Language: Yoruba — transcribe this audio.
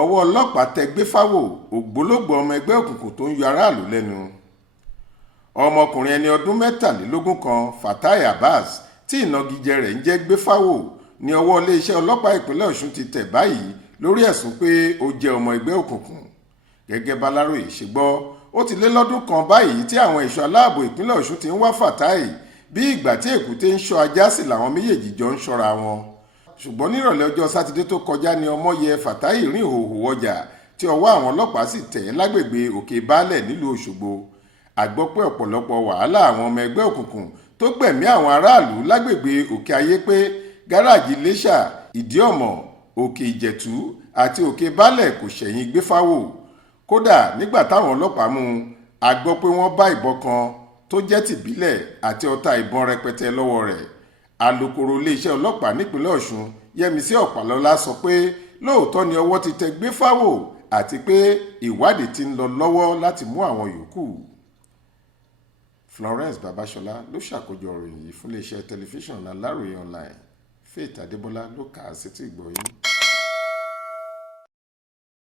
ọwọ́ ọlọ́pàá tẹ Gbéfáwo ògbólógbò ọmọ ẹgbẹ́ òkùnkùn tó ń yọ aráàlú lẹ́nu. ọmọkùnrin ẹni ọdún 23 kan Fatai Abbas tí ìnagijẹ rẹ̀ ń jẹ́ Gbéfáwo ní ọwọ́ iléeṣẹ́ ọlọ́pàá ìpínlẹ̀ Ọ̀ṣun ti tẹ̀ báyìí lórí ẹ̀sùn pé ó jẹ́ ọmọ ẹgbẹ́ òkùnkùn. gẹ́gẹ́ b'Aláròyé ṣe gbọ́, ó ti lé lọ́dún kan báyìí tí àwọn ẹ̀ṣọ́ aláàbò ìpínlẹ̀ Ọ̀ṣun ti ń wá Fatai bí ìgbà tí èkúté ń ṣọ́ ajá sì làwọn méjèèjì jọ ń ṣọ́ra wọn. ṣùgbọ́n nírọ̀lẹ́ ọjọ́ sátidé tó kọjá ni ọmọ yẹ Fatai rìn ìhòòhò ọjà tí ọwọ́ àwọn ọlọ́pàá sì tẹ̀ lágbègbè Òkè Baálẹ̀ nílùú Òṣogbo. a gbọ́ pé ọ̀pọ̀lọpọ̀ wàhálà àwọn ọmọ ẹgbẹ́ òkùnkùn tó gbẹ̀mí àwọn aráàlú lágbègbè Òkè Ayépé, gáràjì Iléṣà, Ìdí-ọ̀mọ̀, Òkè Ìjẹ̀tú àti Òkè Baálẹ̀ kò ṣẹ̀yìn Gbéfáwo. kódà nígbà táwọn ọlọ́pàá mú un, a gbọ́ pé wọ́n bá ìbọn kan tó jẹ́ tìbílẹ̀ àti ọta ìbọn rẹpẹtẹ lọ́wọ́ rẹ̀. alukoro iléeṣẹ́ ọlọ́pàá nípínlẹ̀ Ọ̀ṣun Yẹmisí Ọ̀pálọ́lá sọ pé lóòótọ́ ni ọwọ́ ti tẹ Gbéfáwo àti pé ìwádìí ti ń lọ lọ́wọ́ láti mú àwọn yòókù. Florence Babasola ló ṣàkójọ ìròyìn yìí fún iléeṣẹ́ tẹlifíṣàn Aláròyé online. Faith Adébọ́lá ló kà á sétí ìgbọ́ yín.